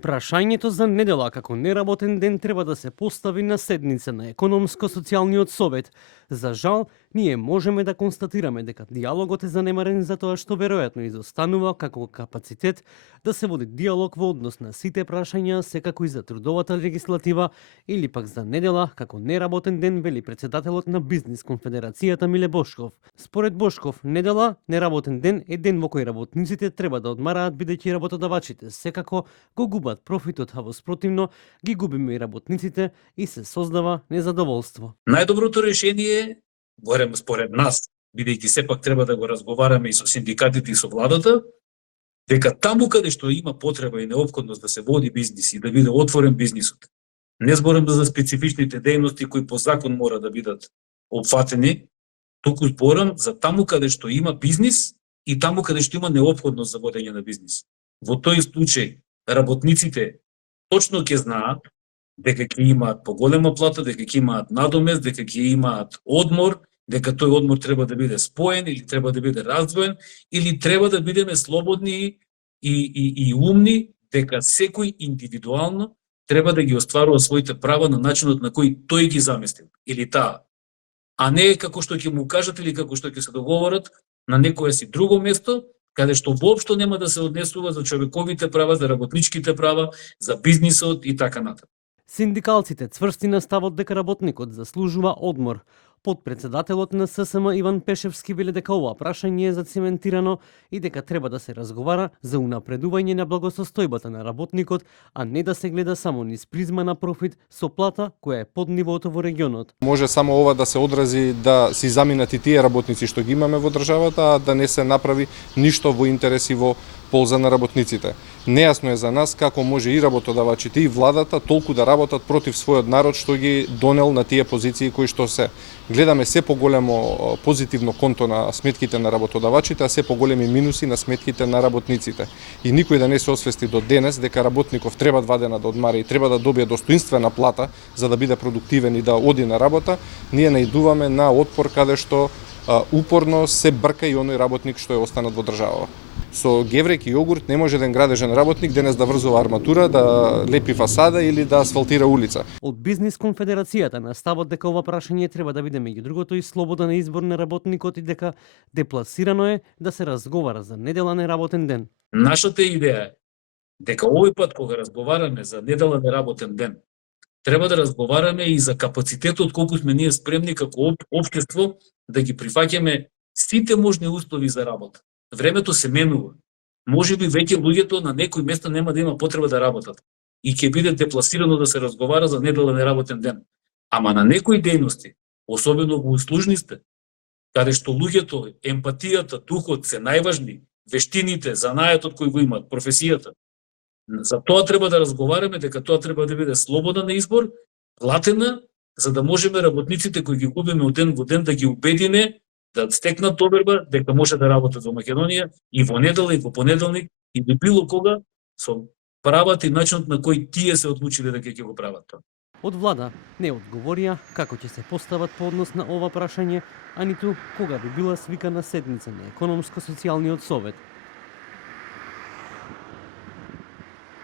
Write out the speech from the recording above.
Прашањето за недела како неработен ден треба да се постави на седница на Економско-социјалниот совет. За жал, ние можеме да констатираме дека диалогот е занемарен затоа што веројатно изостанува како капацитет да се води диалог во однос на сите прашања, секако и за трудовата легислатива или пак за недела како неработен ден, вели претседателот на Бизнис конфедерацијата Миле Бошков. Според Бошков, недела, неработен ден е ден во кој работниците треба да одмараат бидејќи работодавачите секако го губат профитот, а во спротивно ги губиме и работниците и се создава незадоволство. Најдоброто решение, барем според нас, бидејќи сепак треба да го разговараме и со синдикатите и со владата, дека таму каде што има потреба и неопходност да се води бизнис и да биде отворен бизнисот, не зборам за специфичните дејности кои по закон мора да бидат опфатени, туку зборам за таму каде што има бизнис и таму каде што има неопходност за водење на бизнис. Во тој случај работниците точно ќе знаат дека ќе имаат поголема плата, дека ќе имаат надомест, дека ќе имаат одмор, дека тој одмор треба да биде споен или треба да биде раздвоен, или треба да бидеме слободни и умни, дека секој индивидуално треба да ги остварува своите права на начинот на кој тој ги замислил или таа, а не како што ќе му кажат или како што ќе се договорат на некое си друго место, каде што воопшто нема да се однесува за човековите права, за работничките права, за бизнисот и така натаму. Синдикалците цврсти на ставот дека работникот заслужува одмор. Подпредседателот на ССМ Иван Пешевски вели дека ова прашање е зацементирано и дека треба да се разговара за унапредување на благосостојбата на работникот, а не да се гледа само низ призма на профит со плата која е под нивото во регионот. Може само ова да се одрази да си заминат и тие работници што ги имаме во државата, а да не се направи ништо во интерес и во полза на работниците. Нејасно е за нас како може и работодавачите и владата толку да работат против својот народ што ги донел на тие позиции кои што се. Гледаме се поголемо позитивно конто на сметките на работодавачите, а се поголеми минуси на сметките на работниците. И никој да не се освести до денес дека работников треба 2 дена да одмара и треба да добие достоинствена плата за да биде продуктивен и да оди на работа, ние наидуваме на отпор каде што упорно се брка и оној работник што е останат во држава. Со геврек и јогурт не може еден градежен работник денес да врзува арматура, да лепи фасада или да асфалтира улица. Од Бизнис конфедерацијата на ставот дека ова прашање треба да биде меѓу другото и слободен избор на работникот и дека депласирано е да се разговара за недела неработен ден. Нашата идеја е дека овој пат кога разговараме за недела неработен ден, треба да разговараме и за капацитетот колку сме ние спремни како општество да ги прифаќаме сите можни услови за работа. Времето се менува. Можеби веќе луѓето на некои места нема да има потреба да работат и ќе биде депласирано да се разговара за недела неработен ден. Ама на некои дејности, особено во услужните, каде што луѓето, емпатијата, духот се најважни, вештините, занајатот кој го имаат, професијата. За тоа треба да разговараме, дека тоа треба да биде слобода на избор, платена, за да можеме работниците кои ги губиме од ден во ден да ги убедиме да стекнат доверба дека може да работат во Македонија и во недела и во понеделник и било кога со правата и начинот на кој тие се одлучиле дека ќе го прават тоа. Од влада не одговорија како ќе се постават по однос на ова прашање, а ниту кога би била свикана седница на Економско-социјалниот совет.